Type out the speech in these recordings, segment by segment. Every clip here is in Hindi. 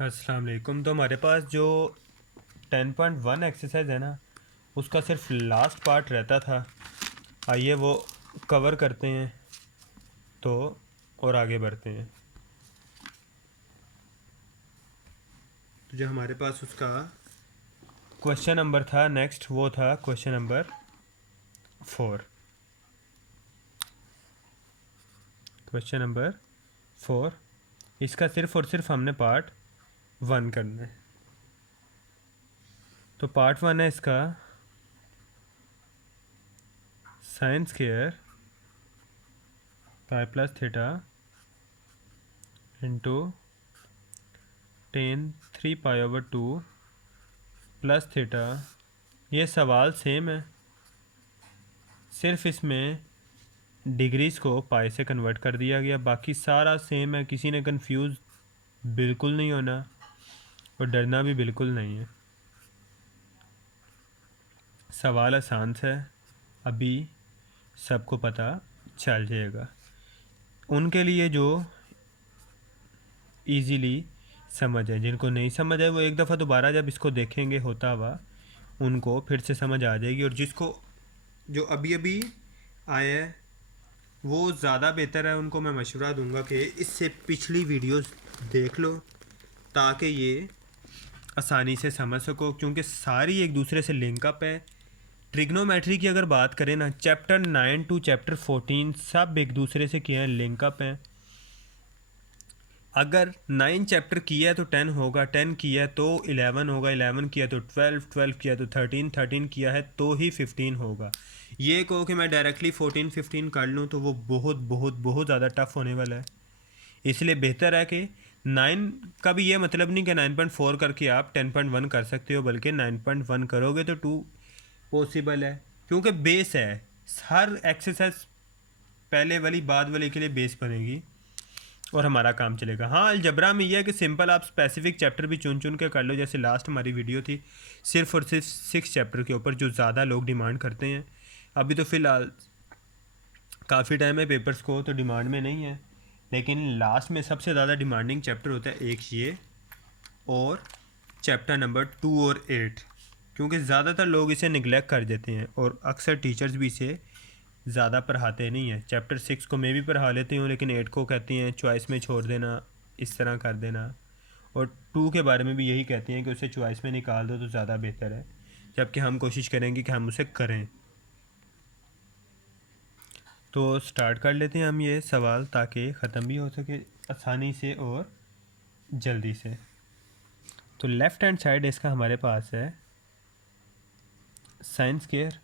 अस्सलाम वालेकुम। तो हमारे पास जो 10.1 एक्सरसाइज है ना, उसका सिर्फ लास्ट पार्ट रहता था। आइए वो कवर करते हैं तो और आगे बढ़ते हैं। तो जो हमारे पास उसका क्वेश्चन नंबर था नेक्स्ट, वो था क्वेश्चन नंबर 4। क्वेश्चन नंबर 4, इसका सिर्फ और सिर्फ हमने पार्ट 1 करना है। तो पार्ट 1 है इसका sine square pi plus theta into ten 3 pi over 2 plus theta. ये सवाल सेम है, सिर्फ इसमें डिग्रीज़ को पाई से कन्वर्ट कर दिया गया। बाकी सारा सेम है, किसी ने कंफ्यूज बिल्कुल नहीं होना और डरना भी बिल्कुल नहीं है। सवाल आसान सा है, अभी सबको पता चल जाएगा। उनके लिए जो इजीली समझ है, जिनको नहीं समझ है वो एक दफ़ा दोबारा जब इसको देखेंगे होता हुआ उनको फिर से समझ आ जाएगी। और जिसको जो अभी अभी आया है वो ज़्यादा बेहतर है, उनको मैं मशवरा दूंगा कि इससे पिछली वीडियोस देख लो ताकि ये आसानी से समझ सको, क्योंकि सारी एक दूसरे से लिंकअप है। ट्रिग्नोमेट्री की अगर बात करें ना, चैप्टर 9 टू चैप्टर 14 सब एक दूसरे से किए हैं, लिंकअप हैं। अगर 9 चैप्टर किया है तो 10 होगा, 10 किया है तो 11 होगा, 11 किया तो 12, 12 किया तो 13, 13 किया है तो ही 15 होगा। ये कहो कि मैं डायरेक्टली 14 15 कर लूँ तो वो बहुत बहुत बहुत ज़्यादा टफ होने वाला है। इसलिए बेहतर है कि 9 का भी ये मतलब नहीं कि 9.4 करके आप 10.1 कर सकते हो, बल्कि 9.1 करोगे तो 2 पॉसिबल है, क्योंकि बेस है। हर एक्सरसाइज पहले वाली बाद वाले के लिए बेस बनेगी और हमारा काम चलेगा। हाँ, अलजबरा में यह है कि सिंपल आप स्पेसिफिक चैप्टर भी चुन चुन के कर लो, जैसे लास्ट हमारी वीडियो थी सिर्फ और सिर्फ 6 चैप्टर के ऊपर, जो ज़्यादा लोग डिमांड करते हैं। अभी तो फ़िलहाल काफ़ी टाइम है पेपर्स को, तो डिमांड में नहीं है, लेकिन लास्ट में सबसे ज़्यादा डिमांडिंग चैप्टर होता है एक ये और चैप्टर नंबर 2 और 8, क्योंकि ज़्यादातर लोग इसे निगलेक्ट कर देते हैं और अक्सर टीचर्स भी इसे ज़्यादा पढ़ाते नहीं हैं। चैप्टर 6 को मैं भी पढ़ा लेती हूँ, लेकिन 8 को कहती हैं चॉइस में छोड़ देना, इस तरह कर देना। और 2 के बारे में भी यही कहती हैं कि उसे चॉइस में निकाल दो तो ज़्यादा बेहतर है, जबकि हम कोशिश करेंगे कि हम उसे करें। तो स्टार्ट कर लेते हैं हम ये सवाल, ताकि ख़त्म भी हो सके आसानी से और जल्दी से। तो लेफ़्ट हैंड साइड इसका हमारे पास है साइन स्क्वायर।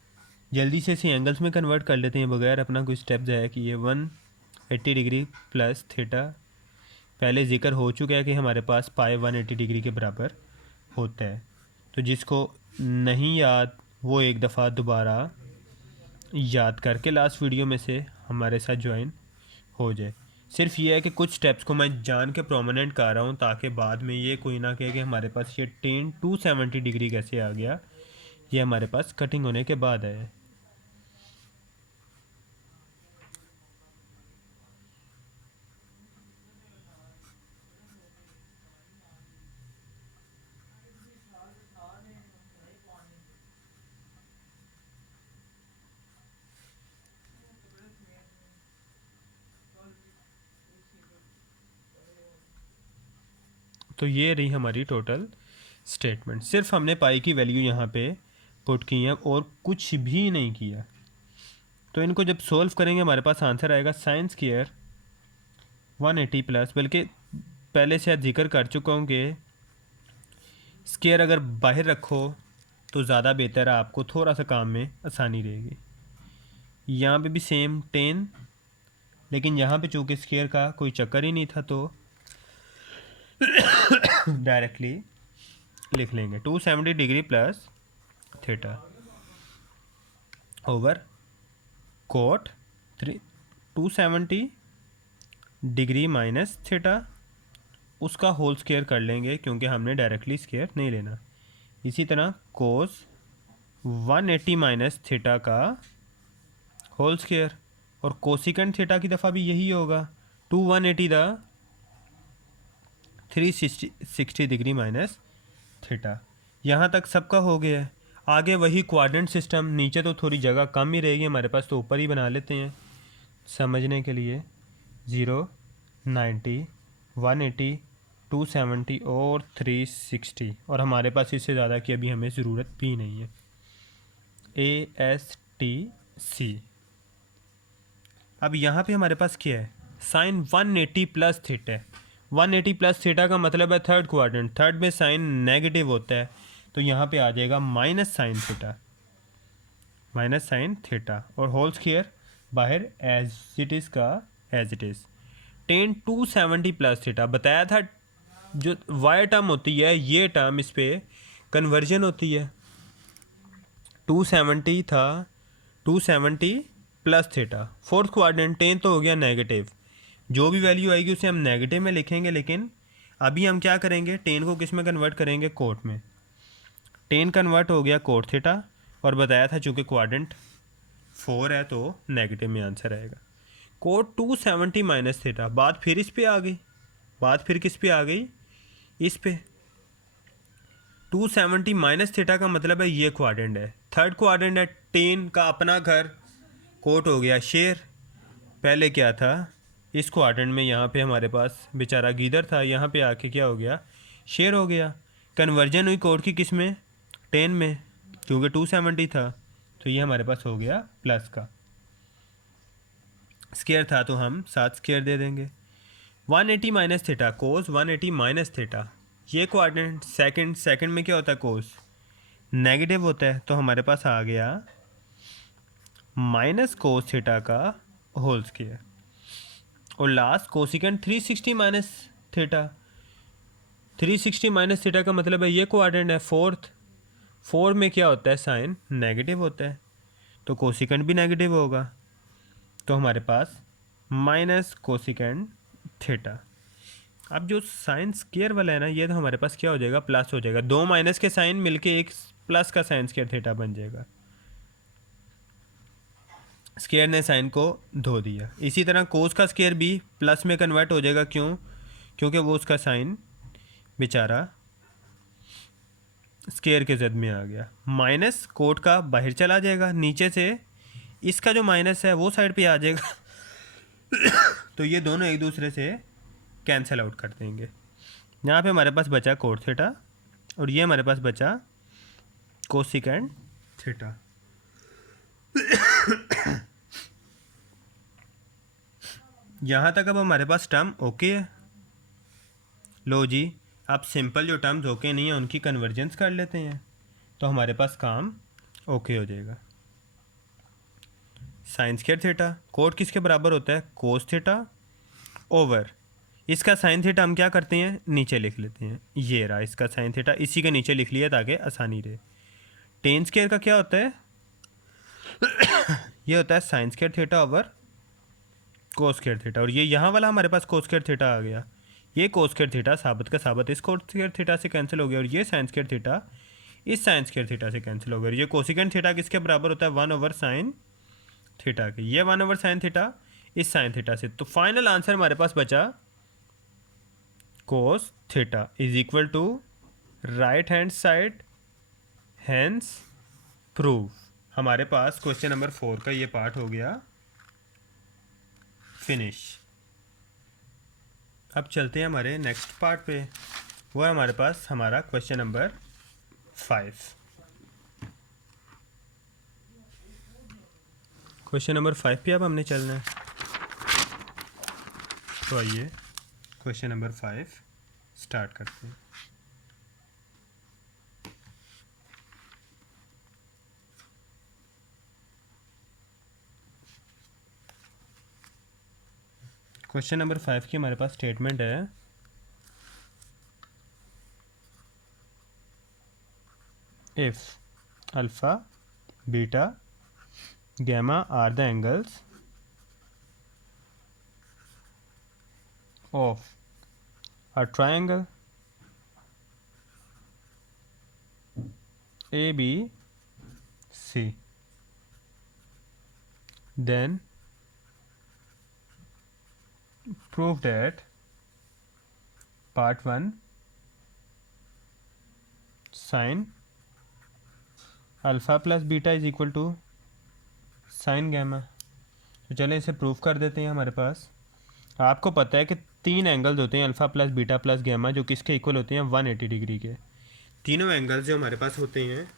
जल्दी से इसे एंगल्स में कन्वर्ट कर लेते हैं बगैर अपना कोई स्टेप जाए कि ये 180 डिग्री प्लस थीटा। पहले जिक्र हो चुका है कि हमारे पास पाई 180 डिग्री के बराबर होता है। तो जिसको नहीं याद वो एक दफ़ा दोबारा याद करके लास्ट वीडियो में से हमारे साथ ज्वाइन हो जाए। सिर्फ ये है कि कुछ स्टेप्स को मैं जान के प्रोमिनेंट कर रहा हूँ, ताकि बाद में ये कोई ना कहे कि हमारे पास ये टेन 270 डिग्री कैसे आ गया, ये हमारे पास कटिंग होने के बाद आया। तो ये रही हमारी टोटल स्टेटमेंट। सिर्फ हमने पाई की वैल्यू यहाँ पे पुट की है और कुछ भी नहीं किया। तो इनको जब सोल्व करेंगे हमारे पास आंसर आएगा साइन स्क्वायर 180 प्लस, बल्कि पहले शायद जिक्र कर चुका हूँ कि स्क्वायर अगर बाहर रखो तो ज़्यादा बेहतर है, आपको थोड़ा सा काम में आसानी रहेगी। यहाँ पे भी सेम 10, लेकिन यहाँ पे चूँकि स्क्वायर का कोई चक्कर ही नहीं था तो डायरेक्टली लिख लेंगे 270 degree plus theta over cot 270 degree minus theta, उसका होल स्क्वायर कर लेंगे क्योंकि हमने डायरेक्टली स्क्वायर नहीं लेना। इसी तरह कोस 180 माइनस थीटा का होल स्क्वायर, और कोसिकेंट थीटा की दफ़ा भी यही होगा 180 द 360 डिग्री माइनस थीटा। यहाँ तक सबका हो गया है। आगे वही क्वाड्रेंट सिस्टम, नीचे तो थोड़ी जगह कम ही रहेगी हमारे पास, तो ऊपर ही बना लेते हैं समझने के लिए। 0, 90, 180, 270 और 360, और हमारे पास इससे ज़्यादा की अभी हमें ज़रूरत भी नहीं है। ASTC। अब यहाँ पे हमारे पास क्या है, साइन 180 प्लस थीटा है। 180 प्लस थीटा का मतलब है थर्ड क्वाड्रेंट, थर्ड में साइन नेगेटिव होता है, तो यहाँ पे आ जाएगा minus sine theta, minus sine theta, और होल स्क्वायर बाहर एज इट इज़ का as it is. Tan 270 plus theta बताया था, जो वाई टर्म होती है ये टर्म इस पर कन्वर्जन होती है। 270 था, 270 plus theta, fourth quadrant, ten तो हो गया नेगेटिव, जो भी वैल्यू आएगी उसे हम नेगेटिव में लिखेंगे, लेकिन अभी हम क्या करेंगे, टेन को किस में कन्वर्ट करेंगे, कोट में। टेन कन्वर्ट हो गया कोट थीटा, और बताया था चूँकि क्वाड्रेंट 4 है तो नेगेटिव में आंसर आएगा। कोट 270 माइनस थीटा, बात फिर इस पे आ गई, बात फिर किस पे आ गई, इस पे। 270 माइनस थीटा का मतलब है ये क्वाड्रेंट है, थर्ड क्वाड्रेंट है, टेन का अपना घर, कोट हो गया शेर। पहले क्या था, इस क्वाड्रेंट में यहाँ पे हमारे पास बेचारा गीदर था, यहाँ पे आके क्या हो गया, शेर हो गया। कन्वर्जन हुई कोट की किस में, टेन में, क्योंकि 270 था, तो ये हमारे पास हो गया प्लस का। स्क्वायर था तो हम साथ स्क्वायर दे देंगे। 180 माइनस थीटा, कोस 180 माइनस थीटा, ये क्वाड्रेंट सेकंड में क्या होता है, कोस नेगेटिव होता है, तो हमारे पास आ गया माइनस कोस थीटा का होल स्क्वायर। और last cosecant 360 minus theta, 360 minus theta का मतलब है ये क्वाड्रेंट है फोर्थ, फोर में क्या होता है, साइन नेगेटिव होता है, तो कोसिकेंट भी नेगेटिव होगा, तो हमारे पास माइनस कोसिकेंट थीटा। अब जो साइन स्क्वायर वाला है ना, ये तो हमारे पास क्या हो जाएगा, प्लस हो जाएगा, दो माइनस के साइन मिलके एक प्लस का साइन स्क्वायर थीटा बन जाएगा। स्क्वायर ने साइन को धो दिया। इसी तरह कोस का स्क्वायर भी प्लस में कन्वर्ट हो जाएगा, क्यों, क्योंकि वो उसका साइन बेचारा स्क्वायर के जद में आ गया। माइनस कोट का बाहर चला जाएगा, नीचे से इसका जो माइनस है वो साइड पे आ जाएगा तो ये दोनों एक दूसरे से कैंसिल आउट कर देंगे। यहाँ पे हमारे पास बचा कोट थीटा, और ये हमारे पास बचा कोसिकेंट थीटा। यहाँ तक अब हमारे पास टर्म ओके है। लो जी, अब सिंपल जो टर्म्स ओके नहीं है उनकी कन्वर्जेंस कर लेते हैं, तो हमारे पास काम ओके हो जाएगा। साइन स्क्वायर थीटा, कोट किसके बराबर होता है, कोस थीटा, ओवर इसका साइन थीटा हम क्या करते हैं, नीचे लिख लेते हैं, ये रहा इसका साइन थीटा, इसी के नीचे लिख लिया ताकि आसानी रहे। टेन स्क्वायर का क्या होता है ये होता है sine square theta over cos square theta, और ये यहाँ वाला हमारे पास कोस स्क्वायर थीटा आ गया। ये कोस स्क्वायर थीटा साबित का साबित इस कोस स्क्वायर थीटा से कैंसिल हो गया, और ये साइन स्क्वायर थीटा इस साइन स्क्वायर थीटा से कैंसिल हो गया। और ये कोसिकेंट थीटा किसके बराबर होता है, 1 ओवर साइन थीटा के, ये 1 ओवर साइन थीटा इस साइन थीटा से। तो फाइनल आंसर हमारे पास बचा cos theta is equal to right hand side, hence prove. हमारे पास क्वेश्चन नंबर 4 का ये पार्ट हो गया फिनिश। अब चलते हैं हमारे नेक्स्ट पार्ट पे, वो है हमारे पास हमारा क्वेश्चन नंबर 5। क्वेश्चन नंबर 5 पे अब हमने चलना है, तो आइए क्वेश्चन नंबर 5 स्टार्ट करते हैं। क्वेश्चन नंबर 5 की हमारे पास स्टेटमेंट है, if alpha beta gamma are the angles of a triangle ABC, then prove that part 1 sine alpha plus beta is equal to sine gamma. तो चलें इसे प्रूफ कर देते हैं। हमारे पास आपको पता है कि 3 एंगल्स होते हैं alpha plus beta plus gamma, जो किसके इक्वल होते हैं 180 डिग्री के। तीनों एंगल्स जो हमारे पास होते हैं,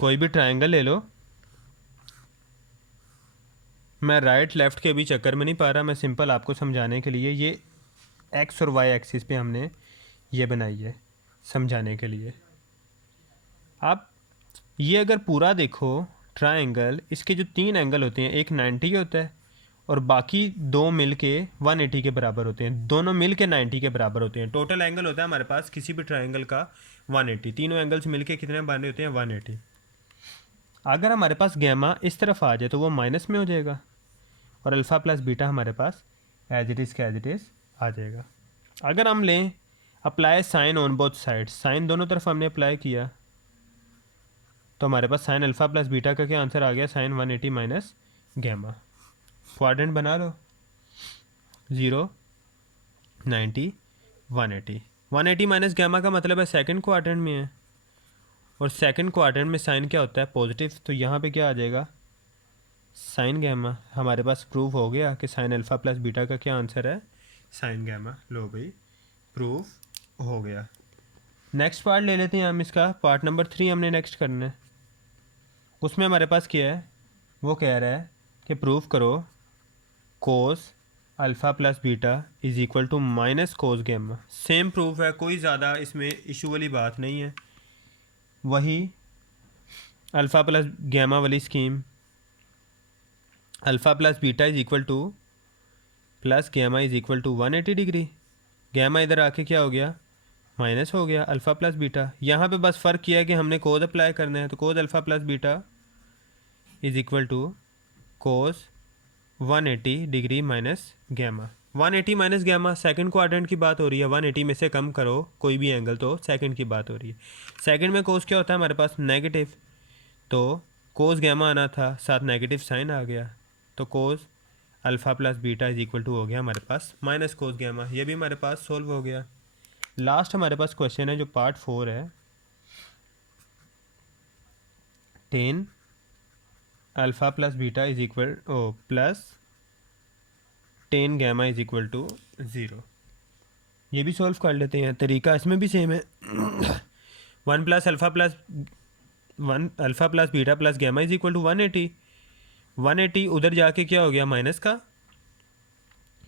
कोई भी ट्रायंगल ले लो, मैं राइट लेफ़्ट के भी चक्कर में नहीं पा रहा, मैं सिंपल आपको समझाने के लिए ये एक्स और वाई एक्सिस पे हमने ये बनाई है समझाने के लिए। आप ये अगर पूरा देखो ट्रायंगल, इसके जो 3 एंगल होते हैं, एक 90 होता है और बाकी 2 मिल के 180 के बराबर होते हैं। दोनों मिल के 90 के बराबर होते हैं। टोटल एंगल होता है हमारे पास किसी भी ट्रायंगल का 180। तीनों एंगल्स मिल के कितने बने होते हैं 180। अगर हमारे पास गैमा इस तरफ आ जाए तो वो माइनस में हो जाएगा और अल्फ़ा प्लस बीटा हमारे पास एज इट इज़ आ जाएगा। अगर हम लें apply sine on both sides, sine दोनों तरफ हमने अप्लाई किया तो हमारे पास साइन अल्फ़ा प्लस बीटा का क्या आंसर आ गया, साइन 180 माइनस गैमा। क्वाड्रेंट बना लो, 0 90 180। 180 माइनस गैमा का मतलब है सेकंड क्वाड्रेंट में है और सेकंड क्वाड्रेंट में साइन क्या होता है पॉजिटिव, तो यहाँ पे क्या आ जाएगा साइन गैमा। हमारे पास प्रूफ हो गया कि साइन अल्फ़ा प्लस बीटा का क्या आंसर है साइन गैमा। लो भाई प्रूफ हो गया। नेक्स्ट पार्ट ले लेते हैं हम इसका, पार्ट नंबर 3 हमने नेक्स्ट करना है। उसमें हमारे पास क्या है, वो कह रहा है कि प्रूफ करो cos alpha plus beta is equal to minus cos gamma. Same proof है, कोई ज़्यादा इसमें इशू वाली बात नहीं है। वही अल्फ़ा प्लस गैमा वाली scheme, alpha plus beta is equal to plus gamma is equal to 180 degree. Gamma इधर आके क्या हो गया माइनस हो गया अल्फ़ा प्लस बीटा। यहाँ पे बस फ़र्क किया है कि हमने कोस अप्लाई करना है, तो cos alpha plus beta is equal to cos 180 degree minus gamma. 180 minus gamma second quadrant की बात हो रही है। 180 में से कम करो कोई भी एंगल तो सेकंड की बात हो रही है। सेकंड में कोस क्या होता है हमारे पास नेगेटिव, तो कोस गैमा आना था, साथ नेगेटिव साइन आ गया, तो cos alpha plus beta is equal to हो गया हमारे पास माइनस कोस गैमा। ये भी हमारे पास सोल्व हो गया। लास्ट हमारे पास क्वेश्चन है जो पार्ट 4 है, tan alpha plus beta is equal plus tan gamma is equal to 0। ये भी सॉल्व कर लेते हैं, तरीका इसमें भी सेम है। 1 plus alpha plus beta plus gamma is equal to 180। 180 उधर जाके क्या हो गया माइनस का,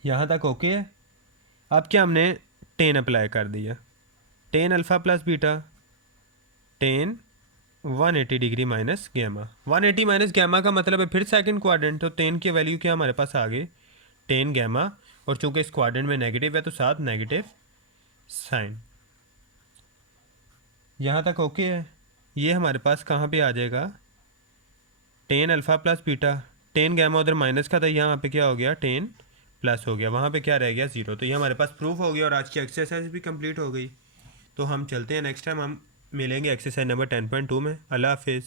यहाँ तक ओके है। अब क्या हमने टेन अप्लाई कर दिया, tan alpha plus beta tan 180 degree minus gamma. 180 minus gamma का मतलब है फिर सेकंड क्वाड्रेंट, तो टेन की वैल्यू क्या हमारे पास आ गई टेन गैमा, और चूंकि इस क्वाड्रेंट में नेगेटिव है तो साथ नेगेटिव साइन। यहाँ तक ओके है। ये हमारे पास कहाँ पे आ जाएगा tan alpha plus beta, tan gamma उधर माइनस का था, यहाँ पे क्या हो गया टेन प्लस हो गया, वहाँ पे क्या रह गया 0। तो ये हमारे पास प्रूफ हो गया और आज की एक्सरसाइज भी कंप्लीट हो गई। तो हम चलते हैं, नेक्स्ट टाइम हम मिलेंगे एक्सरसाइज नंबर 10.2 में। अल्लाह हाफिज़।